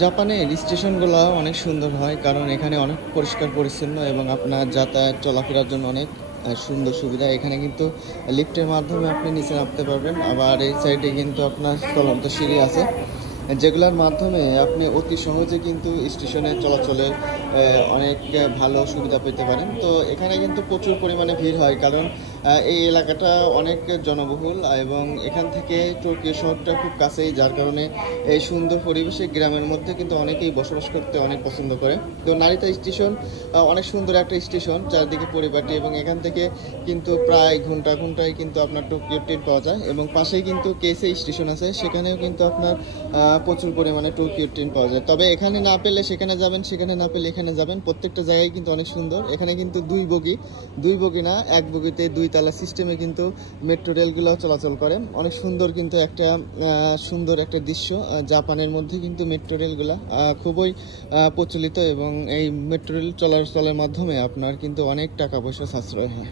জাপানের স্টেশনগুলো অনেক সুন্দর হয়, কারণ এখানে অনেক পরিষ্কার পরিচ্ছন্ন এবং আপনার যাতায়াত চলাফেরার জন্য অনেক সুন্দর সুবিধা। এখানে কিন্তু লিফটের মাধ্যমে আপনি নিচে নামতে পারবেন, আবার এই সাইডে কিন্তু আপনার চলন্ত সিঁড়ি আছে, যেগুলোর মাধ্যমে আপনি অতি সহজে কিন্তু স্টেশনে চলাচলে অনেক ভালো সুবিধা পেতে পারেন। তো এখানে কিন্তু প্রচুর পরিমাণে ভিড় হয়, কারণ এই এলাকাটা অনেক জনবহুল এবং এখান থেকে টোকিও শহরটা খুব কাছেই, যার কারণে এই সুন্দর পরিবেশে গ্রামের মধ্যে কিন্তু অনেকেই বসবাস করতে অনেক পছন্দ করে। তো নারিতা স্টেশন অনেক সুন্দর একটা স্টেশন, চারদিকে পরিপাটি, এবং এখান থেকে কিন্তু প্রায় ঘন্টায় কিন্তু আপনার টোকিও ট্রেন পাওয়া যায়, এবং পাশেই কিন্তু কেসে স্টেশন আছে, সেখানেও কিন্তু আপনার প্রচুর পরিমাণে টোকিও ট্রেন পাওয়া যায়। তবে এখানে না পেলে সেখানে যাবেন, সেখানে না পেলে এখানে যাবেন, প্রত্যেকটা জায়গায় কিন্তু অনেক সুন্দর। এখানে কিন্তু দুই বগি না, এক বগিতে দুই তালা সিস্টেমে কিন্তু মেট্রো রেলগুলো চলাচল করে। অনেক সুন্দর কিন্তু একটা সুন্দর একটা দৃশ্য। জাপানের মধ্যে কিন্তু মেট্রো রেলগুলো খুবই প্রচলিত, এবং এই মেট্রো রেল চলাচলের মাধ্যমে আপনার কিন্তু অনেক টাকা পয়সা সাশ্রয় হয়।